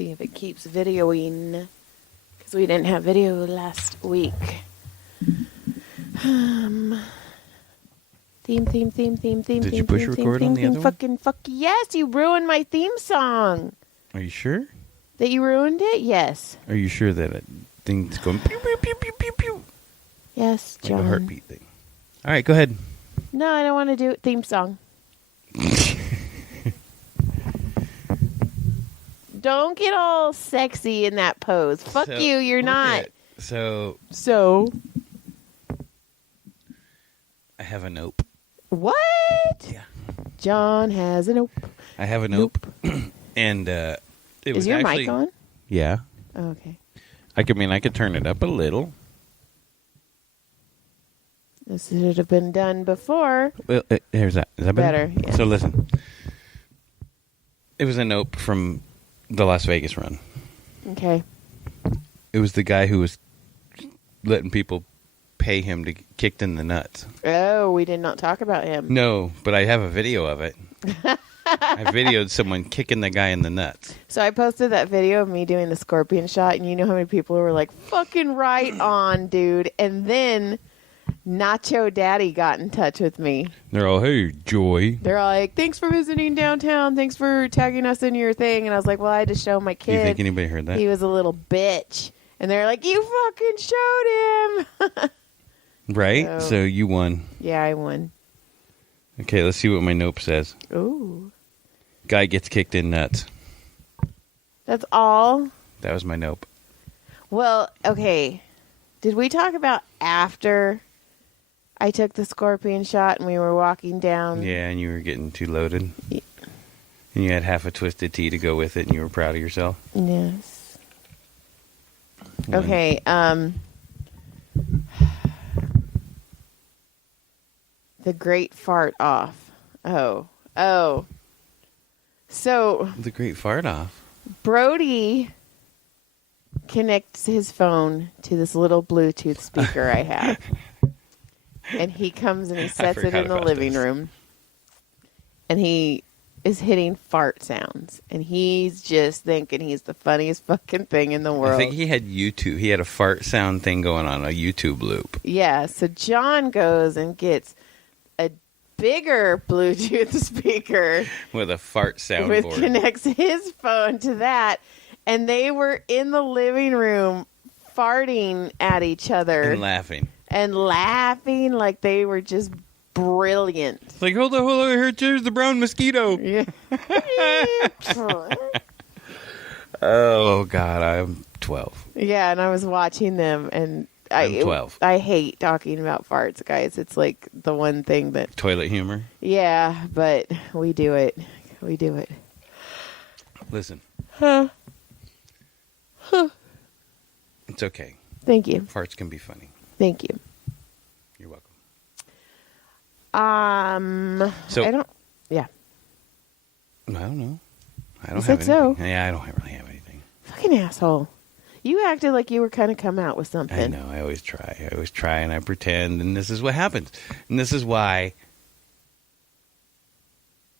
See if it keeps videoing. Because we didn't have video last week. Theme. Did you push record on the other one? Fuck yes, you ruined my theme song. Are you sure? That you ruined it? Yes. Are you sure that it thing's going pew, pew, pew, pew, pew, pew? Yes, John. Like a heartbeat thing. All right, go ahead. No, I don't want to do it. Theme song. Don't get all sexy in that pose. Fuck you, you're not. So I have a nope. What? Yeah. John has a nope. I have a nope. And it was Is your actually, mic on? Yeah. Oh, okay. I could turn it up a little. This should have been done before. Well, here's that. Is that Better, yes. So listen. It was a nope from the Las Vegas run. Okay. It was the guy who was letting people pay him to get kicked in the nuts. Oh, we did not talk about him. No, but I have a video of it. I videoed someone kicking the guy in the nuts. So I posted that video of me doing the scorpion shot, and you know how many people were like, fucking right on, dude. And then Nacho Daddy got in touch with me. They're all, hey, Joy. They're all like, thanks for visiting downtown. Thanks for tagging us in your thing. And I was like, well, I had to show my kid. Do you think anybody heard that? He was a little bitch. And they're like, you fucking showed him. Right? So you won. Yeah, I won. Okay, let's see what my nope says. Ooh. Guy gets kicked in nuts. That's all? That was my nope. Well, okay. Did we talk about after I took the scorpion shot and we were walking down? Yeah, and you were getting too loaded. Yeah. And you had half a Twisted Tea to go with it, and you were proud of yourself. Yes. When? Okay, the great fart off. Oh. So The great fart off. Brody connects his phone to this little Bluetooth speaker I have. And he comes and he sets it in the living room. And he is hitting fart sounds. And he's just thinking he's the funniest fucking thing in the world. I think he had YouTube. He had a fart sound thing going on, a YouTube loop. Yeah, so John goes and gets a bigger Bluetooth speaker With a fart soundboard. connects his phone to that, and they were in the living room farting at each other And laughing. like they were just brilliant. It's like, hold on, here's the brown mosquito. Yeah. Oh, God, I'm 12. Yeah, and I was watching them, and I'm 12. I hate talking about farts, guys. It's like the one thing that... Toilet humor. Yeah, but we do it. We do it. Listen. It's okay. Thank you. Farts can be funny. Thank you. You're welcome. So I don't... Yeah. I don't know. I don't You have said anything. so. Yeah, I don't really have anything. Fucking asshole. You acted like you were kind of come out with something. I know. I always try and I pretend, and this is what happens. And this is why.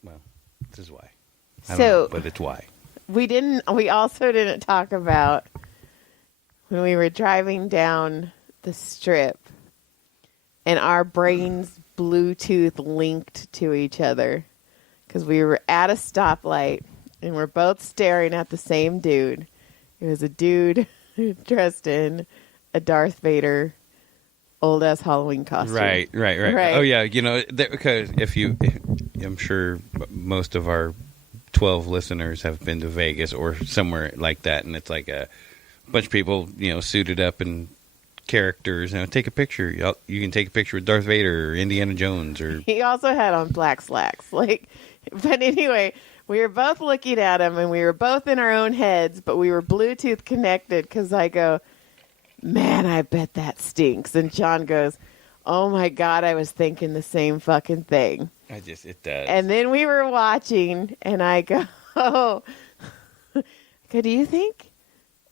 Well, this is why. I don't know, but it's why. We also didn't talk about when we were driving down the strip and our brains Bluetooth linked to each other because we were at a stoplight and we're both staring at the same dude. It was a dude dressed in a Darth Vader old-ass Halloween costume. Right. Oh, yeah. You know, because I'm sure most of our 12 listeners have been to Vegas or somewhere like that, and it's like a bunch of people, suited up in characters. Take a picture. You can take a picture with Darth Vader or Indiana Jones. Or He also had on black slacks. But anyway... We were both looking at him, and we were both in our own heads, but we were Bluetooth connected because I go, man, I bet that stinks. And John goes, oh, my God, I was thinking the same fucking thing. It does. And then we were watching, and I go, do you think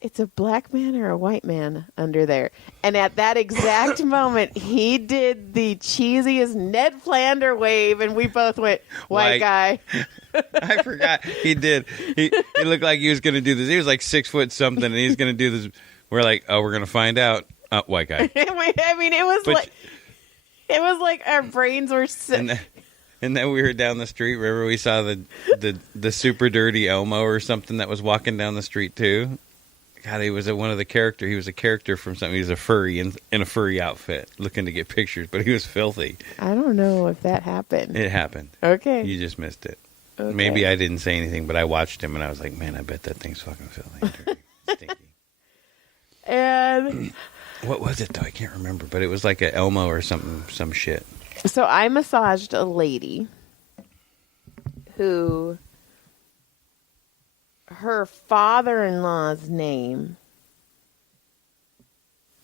it's a black man or a white man under there. And at that exact moment, he did the cheesiest Ned Flander wave, and we both went, white guy. I forgot he did. He looked like he was going to do this. He was like 6 foot something, and he's going to do this. We're like, oh, we're going to find out. White guy. I mean, it was like our brains were sick. And then we were down the street. Remember, we saw the super dirty Elmo or something that was walking down the street too. God, he was one of the character. He was a character from something. He was a furry in a furry outfit, looking to get pictures, but he was filthy. I don't know if that happened. It happened. Okay, you just missed it. Okay. Maybe I didn't say anything, but I watched him and I was like, man, I bet that thing's fucking filthy, dirty, stinky. And what was it though? I can't remember, but it was like a Elmo or something, some shit. So I massaged a lady who her father-in-law's name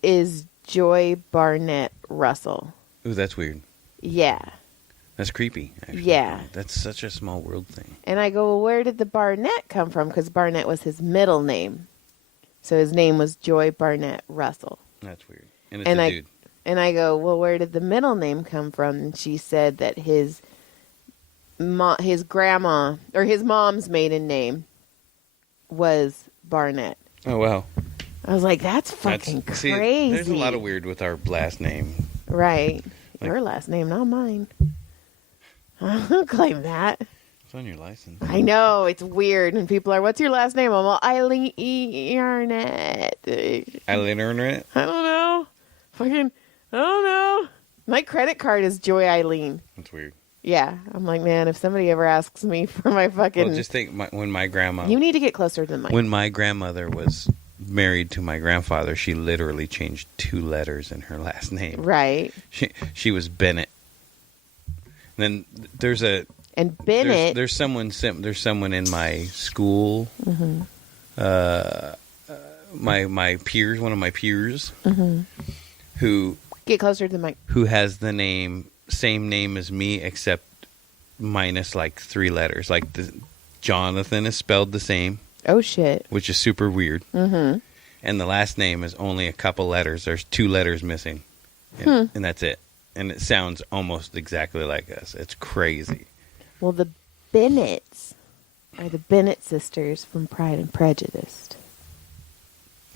is Joy Barnett Russell. Ooh, that's weird. Yeah. That's creepy, actually. Yeah. That's such a small world thing. And I go, well, where did the Barnett come from? Because Barnett was his middle name. So his name was Joy Barnett Russell. That's weird. And it's a dude. And I go, well, where did the middle name come from? And she said that his grandma, or his mom's maiden name, was Barnett. Oh, wow. I was like, that's fucking crazy. See, there's a lot of weird with our last name. Right. Your last name, not mine. I don't claim that. It's on your license. I know. It's weird. And people are, what's your last name? I'm all, Eileen Arnett. Eileen Arnett? I don't know. Fucking, I don't know. My credit card is Joy Eileen. That's weird. Yeah. I'm like, man, if somebody ever asks me for my fucking... Well, just think when my grandma... You need to get closer to the mic. When my grandmother was married to my grandfather, she literally changed 2 letters in her last name. Right. She was Bennett. And then there's a... And Bennett... There's someone in my school... Mm-hmm. My peers, one of my peers... Mm-hmm. Who... Get closer to the mic. Who has the same name as me, except minus like 3 letters. Like Jonathan is spelled the same. Oh shit! Which is super weird. Mm-hmm. And the last name is only a couple letters. There's 2 letters missing, and that's it. And it sounds almost exactly like us. It's crazy. Well, the Bennetts are the Bennett sisters from Pride and Prejudice.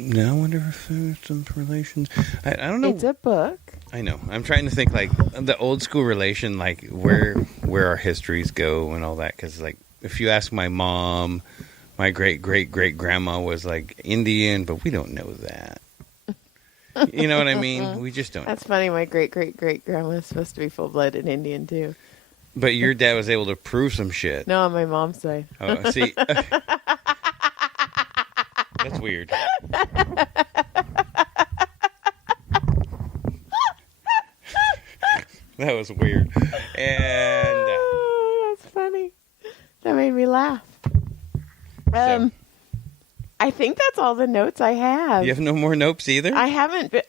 Now I wonder if there's some relations. I don't know. It's a book. I know. I'm trying to think like the old school relation, like where our histories go and all that. Because like if you ask my mom, my great grandma was like Indian, but we don't know that. You know what I mean? We just don't. That's funny. My great grandma is supposed to be full blooded Indian too. But your dad was able to prove some shit. No, on my mom's side. Oh, see. That's weird. That was weird. And oh, that's funny. That made me laugh. So, I think that's all the notes I have. You have no more notes either? I haven't been,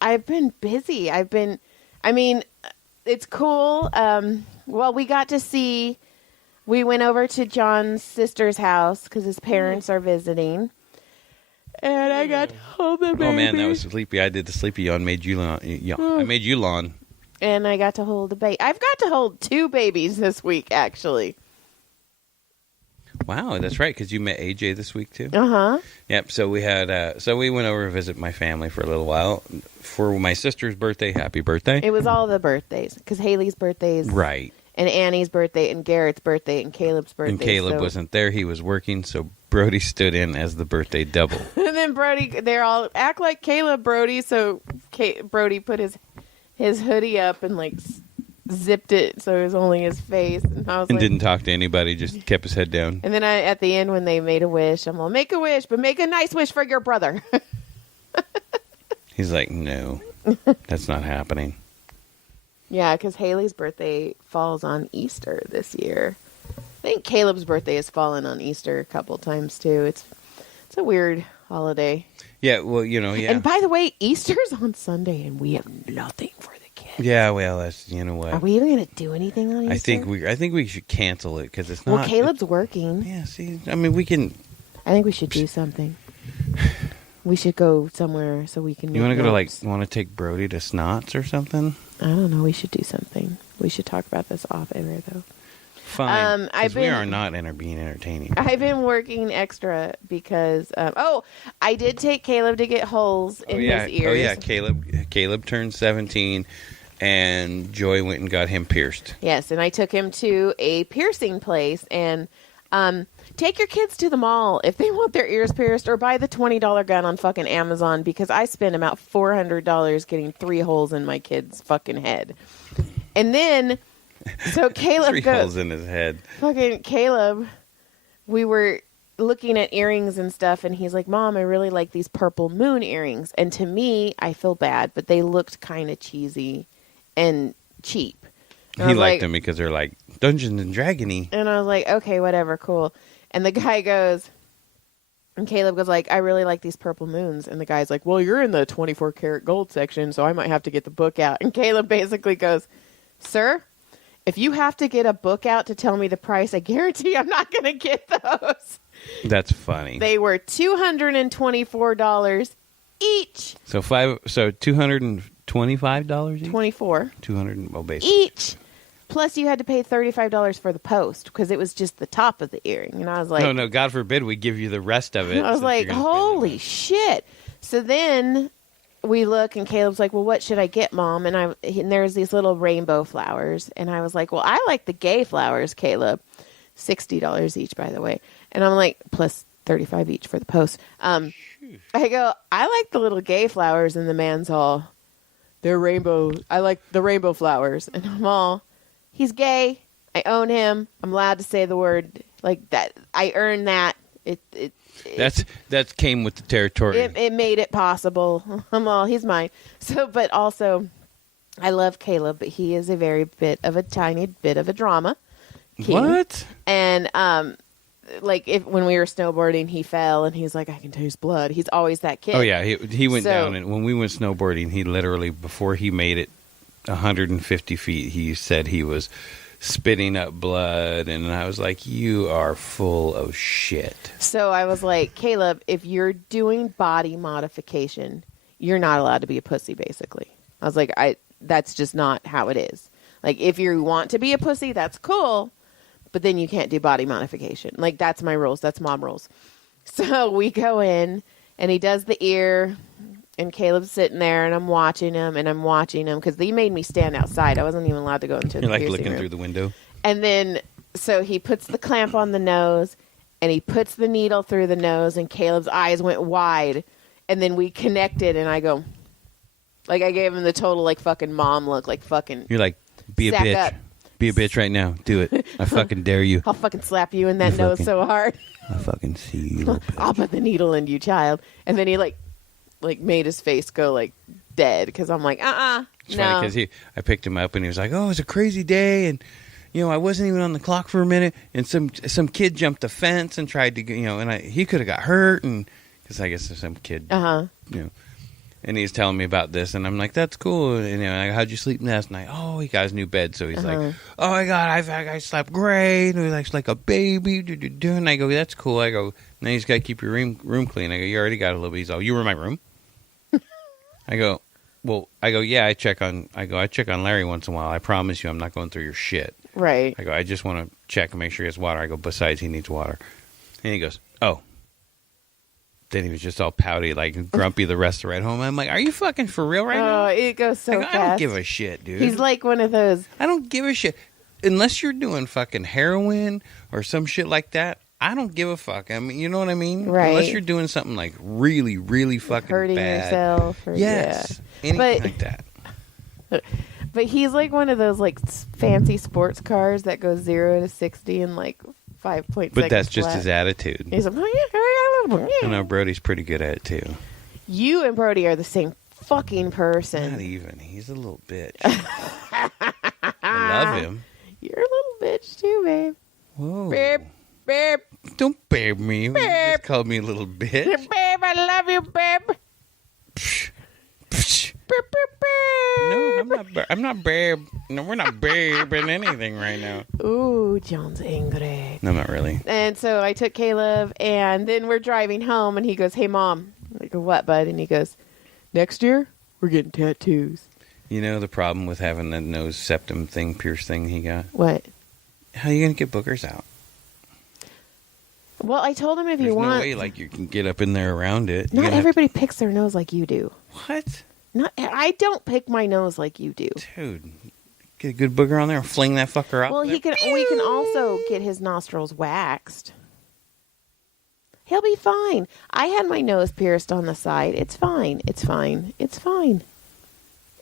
I've been busy. I mean, it's cool. Well, we went over to John's sister's house because his parents are visiting. And I got to hold the baby. Oh, man, that was sleepy. I did the sleepy yawn. Made you lawn. I made you lawn. And I got to hold the baby. I've got to hold 2 babies this week, actually. Wow, that's right, because you met AJ this week, too. Uh-huh. Yep, so we had, so we went over to visit my family for a little while. For my sister's birthday, happy birthday. It was all the birthdays, because Haley's birthday is... Right. And Annie's birthday, and Garrett's birthday, and Caleb's birthday. And Caleb wasn't there. He was working, so Brody stood in as the birthday double. And then Brody, they're all, act like Caleb, Brody, so Brody put his hoodie up and, like, zipped it so it was only his face. And I was like, didn't talk to anybody, just kept his head down. And then at the end, when they made a wish, I'm like, make a wish, but make a nice wish for your brother. He's like, no, that's not happening. Yeah, because Haley's birthday falls on Easter this year. I think Caleb's birthday has fallen on Easter a couple times, too. It's a weird holiday. Yeah, well, yeah. And by the way, Easter's on Sunday, and we have nothing for the kids. Yeah, well, that's, you know what. Are we even going to do anything on Easter? I think we should cancel it, because it's not... Well, Caleb's working. Yeah, see, I mean, we can... I think we should do something. We should go somewhere so we can. You want to go to notes. want to take Brody to Snots or something? I don't know. We should do something. We should talk about this off air though. Fine. I've we been- are not being entertaining. I've been working extra because I did take Caleb to get holes in his ears. Oh yeah, Caleb turned 17, and Joy went and got him pierced. Yes, and I took him to a piercing place and take your kids to the mall if they want their ears pierced, or buy the $20 gun on fucking Amazon, because I spent about $400 getting 3 holes in my kid's fucking head. And then so Caleb 3 goes, holes in his head. fucking Caleb, we were looking at earrings and stuff, and he's like, Mom, I really like these purple moon earrings. And to me, I feel bad, but they looked kind of cheesy and cheap. And I He was liked like- them because they're like Dungeons and Dragony. And I was like, okay, whatever, cool. And the guy goes, and Caleb goes like, I really like these purple moons. And the guy's like, well, you're in the 24 karat gold section, so I might have to get the book out. And Caleb basically goes, Sir, if you have to get a book out to tell me the price, I guarantee I'm not going to get those. That's funny. They were $224 each. So $225 each. 24 $200. Well, basically. each. Plus, you had to pay $35 for the post because it was just the top of the earring. And I was like, No, God forbid we give you the rest of it. I was since like, you're gonna spend it. holy shit. So then we look, and Caleb's like, well, what should I get, Mom? And there's these little rainbow flowers. And I was like, well, I like the gay flowers, Caleb. $60 each, by the way. And I'm like, plus $35 each for the post. I go, I like the little gay flowers. And the man's all, they're rainbow. I like the rainbow flowers. And I'm all, he's gay. I own him. I'm allowed to say the word like that. I earned that. That came with the territory. It made it possible. I'm all, he's mine. So, but also, I love Caleb, but he is a tiny bit of a drama king. What? And like when we were snowboarding, he fell, and he's like, I can taste blood. He's always that kid. Oh yeah, he went So- down, and when we went snowboarding, he literally, before he made it 150 feet, he said he was spitting up blood, and I was like, you are full of shit. So I was like, Caleb, if you're doing body modification, you're not allowed to be a pussy, basically. I was like, that's just not how it is. Like, if you want to be a pussy, that's cool, but then you can't do body modification. Like, that's my rules. That's mom rules. So we go in, and he does the ear, and Caleb's sitting there, and I'm watching him, because he made me stand outside. I wasn't even allowed to go into the You're like piercing looking room. through the window. And then, so he puts the clamp on the nose, and he puts the needle through the nose, and Caleb's eyes went wide. And then we connected, and I go, like, I gave him the total, like, fucking mom look, like, fucking, You're like, be a Sack bitch. up. Be a bitch right now. Do it. I fucking dare you. I'll fucking slap you in that You nose fucking- so hard. I fucking see you, little bitch. I'll put the needle in you, child. And then he, like made his face go, like, dead, because I'm like, It's no. funny because I picked him up and he was like, "Oh, it was a crazy day, and I wasn't even on the clock for a minute, and some kid jumped the fence and tried to, and he could have got hurt, and because I guess there's some kid, and he's telling me about this, and I'm like, that's cool, and like, how'd you sleep last night? Oh, he got his new bed, so he's like, oh my god, I slept great, and he was like a baby, and I go, that's cool, I go, now you just gotta keep your room clean. I go, you already got a little bit. He's all, you were in my room. I go, yeah, I check on Larry once in a while. I promise you I'm not going through your shit. Right. I go, I just want to check and make sure he has water. I go, besides, he needs water. And he goes, oh. Then he was just all pouty, like grumpy the rest of the ride home. I'm like, are you fucking for real right now? Oh, it goes so I go, fast. I don't give a shit, dude. He's like one of those. I don't give a shit. Unless you're doing fucking heroin or some shit like that, I don't give a fuck. I mean, you know what I mean? Right. Unless you're doing something like really, really fucking Hurting bad. yourself. Or, Yes. yeah. Anything But- like that. But he's like one of those like fancy sports cars that goes 0 to 60 in like 5.6. But that's just his attitude. He's like, I know Brody's pretty good at it too. You and Brody are the same fucking Not person. even. He's a little bitch. I love him. You're a little bitch too, babe. Whoa. Babe, babe, Don't babe me. You Babe. just called me a little bitch. babe, I love you, babe. Psh. Babe, babe, babe. No, I'm not babe. No, we're not babe in anything right now. Ooh, John's angry. No, not really. And so I took Caleb, and then we're driving home, and he goes, "Hey, Mom." I go, "What, bud?" And he goes, "Next year, we're getting tattoos." You know the problem with having the nose septum thing, pierced thing he got? What? How are you going to get boogers out? Well, I told him if There's you no want. way like you can get up in there around it. You're Not gonna have everybody picks their nose like you do. What? Not, I don't pick my nose like you do. Dude, get a good booger on there and fling that fucker out. Well, we can also get his nostrils waxed. He'll be fine. I had my nose pierced on the side. It's fine. It's fine. It's fine.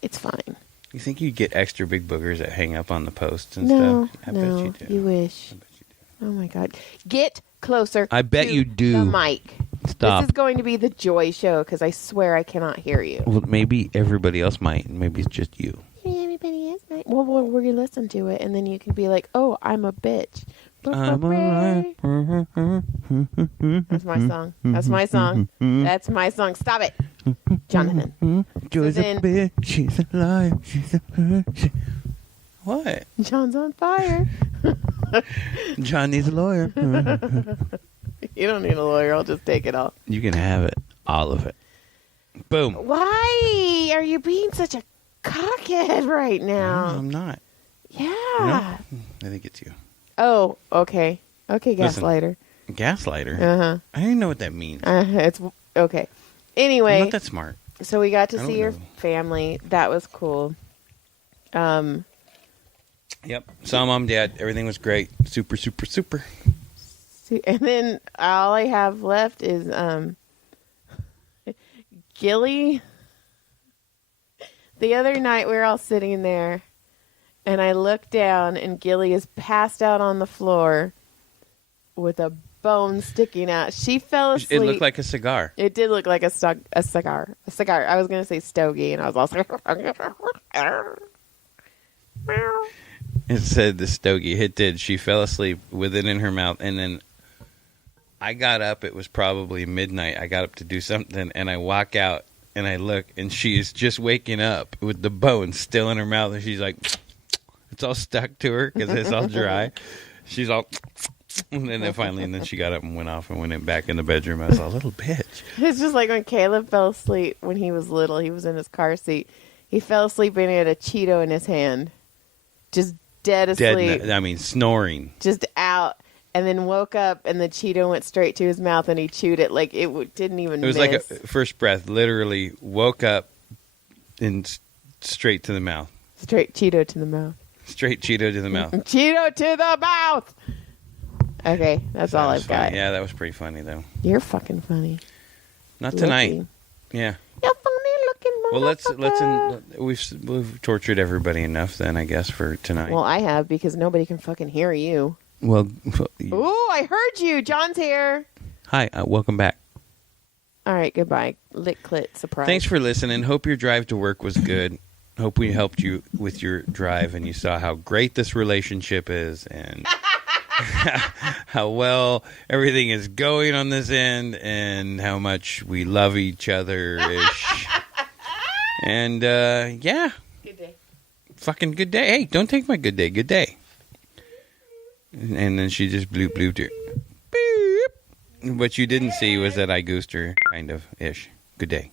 It's fine. You think you'd get extra big boogers that hang up on the posts and No, stuff? I no, bet you do. you wish. I bet you do. Oh my God. Get closer. I bet to you do. The mic. Stop. This is going to be the joy show because I swear I cannot hear you. Well, maybe everybody else might. Maybe it's just you. Everybody is right. Well, we're going to listen to it, and then you can be like, "Oh, I'm a bitch." I'm That's my song. That's my song. That's my song. Stop it, Jonathan. Joy's So then- a bitch. She's a liar. She's a bitch. What? John's on fire. John needs a lawyer. You don't need a lawyer. I'll just take it all. You can have it. All of it. Boom. Why are you being such a cockhead right No, now? I'm not. Yeah. I think it's you. Oh, okay. Okay, Listen. gaslighter. Gaslighter? Uh-huh. I don't even know what that means. It's okay. I'm Anyway, not that smart. so we got I to don't see your know. family. That was cool. Yep. Saw mom, dad. Everything was great. Super, super, super. And then all I have left is Gilly. The other night we were all sitting there, and I looked down, and Gilly is passed out on the floor with a bone sticking out. She fell asleep. It looked like a cigar. It did look like a cigar. A cigar. I was going to say stogie, and I was also... It said the stogie. It did. She fell asleep with it in her mouth, and then I got up. It was probably midnight. I got up to do something, and I walk out, and I look, and she's just waking up with the bone still in her mouth, and she's like, it's all stuck to her because it's all dry. She's all, and then finally, and then she got up and went off and went back in the bedroom. I was a little bitch. It's just like when Caleb fell asleep when he was little. He was in his car seat. He fell asleep and he had a Cheeto in his hand. Just dead asleep. Snoring. Just out. And then woke up and the Cheeto went straight to his mouth and he chewed it like it didn't even It was miss. like a first breath. Literally woke up and straight to the mouth. Straight Cheeto to the mouth. Straight Cheeto to the mouth. Cheeto to the mouth! Okay, that's all That was I've got. funny. Yeah, that was pretty funny though. You're fucking funny. Not tonight. Looking. Yeah. You're funny looking Well, motherfucker. we've tortured everybody enough then, I guess, for tonight. Well, I have because nobody can fucking hear you. Well, Ooh, I heard you. John's here. hi, welcome back. All right, goodbye. Lick clit surprise. Thanks for listening. Hope your drive to work was good. Hope we helped you with your drive and you saw how great this relationship is and how well everything is going on this end and how much we love each other-ish. And, yeah. Good day. Fucking good day. Hey, don't take my good day. Good day. And then she just blooped her. Boop. What you didn't see was that I goosed her, kind of, ish. Good day.